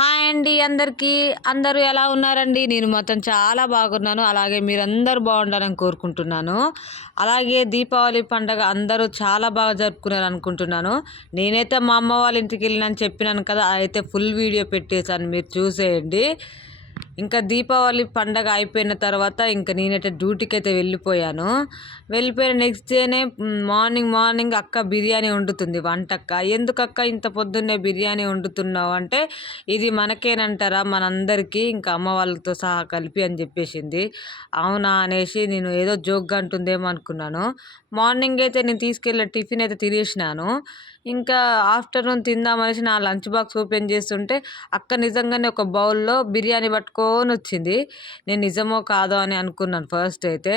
Hi అండి అందరికీ. అందరూ ఎలా ఉన్నారండి? నేను మొత్తం చాలా బాగున్నాను. అలాగే మీరందరూ బాగుండాలని కోరుకుంటున్నాను. అలాగే దీపావళి పండగ అందరూ చాలా బాగా జరుపుకున్నారు అనుకుంటున్నాను. నేనైతే మా అమ్మ వాళ్ళ ఇంటికి వెళ్ళినని చెప్పినాను కదా అయితే ఫుల్ వీడియో పెట్టేశాను. మీరు చూసేయండి. ఇంకా దీపావళి పండగ అయిపోయిన తర్వాత ఇంకా నేనైతే డ్యూటీకి అయితే వెళ్ళిపోయాను వెళ్ళిపోయిన నెక్స్ట్ డేనే మార్నింగ్ మార్నింగ్ అక్క బిర్యానీ వండుతుంది వంటక్క. ఎందుకక్క ఇంత పొద్దున్నే బిర్యానీ వండుతున్నావు అంటే ఇది మనకేనంటారా మనందరికీ ఇంకా అమ్మ వాళ్ళతో సహా కలిపి అని చెప్పేసింది. అవునా అనేసి నేను ఏదో జోక్గా అంటుందేమో అనుకున్నాను. మార్నింగ్ అయితే నేను తీసుకెళ్ళే టిఫిన్ అయితే తినేసినాను. ఇంకా ఆఫ్టర్నూన్ తిందామనేసి నా లంచ్ బాక్స్ ఓపెన్ చేస్తుంటే అక్క నిజంగానే ఒక బౌల్లో బిర్యానీ పట్టుకో పట్టుకొని వచ్చింది నేను నిజమో కాదో అని అనుకున్నాను ఫస్ట్ అయితే.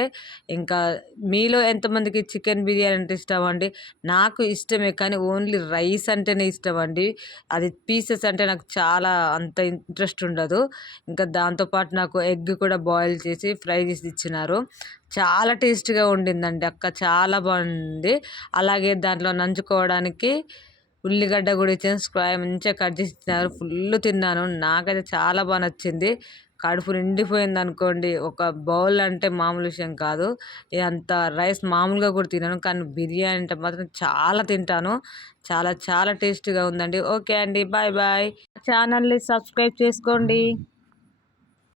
ఇంకా మీలో ఎంతమందికి చికెన్ బిర్యానీ అంటే ఇష్టం అండి? నాకు ఇష్టమే కానీ ఓన్లీ రైస్ అంటేనే ఇష్టం అండి. అది పీసెస్ అంటే నాకు చాలా అంత ఇంట్రెస్ట్ ఉండదు. ఇంకా దాంతోపాటు నాకు ఎగ్ కూడా బాయిల్ చేసి ఫ్రై చేసి ఇచ్చినారు. చాలా టేస్ట్గా ఉండిందండి అక్క. చాలా బాగుంది. అలాగే దాంట్లో నంచుకోవడానికి ఉల్లిగడ్డ కూడా ఇచ్చాను. స్క్వైర్ మంచిగా కట్ చేసి ఇచ్చినారు ఫుల్ తిన్నాను. నాకైతే చాలా బాగా నచ్చింది. కడుపు నిండిపోయింది అనుకోండి. ఒక బౌల్ అంటే మామూలు విషయం కాదు. అంత రైస్ మామూలుగా కూడా తిన్నాను కానీ బిర్యానీ అంటే మాత్రం చాలా తింటాను. చాలా చాలా టేస్టీగా ఉందండి. ఓకే అండి. Bye bye. ఛానల్ని సబ్స్క్రైబ్ చేసుకోండి.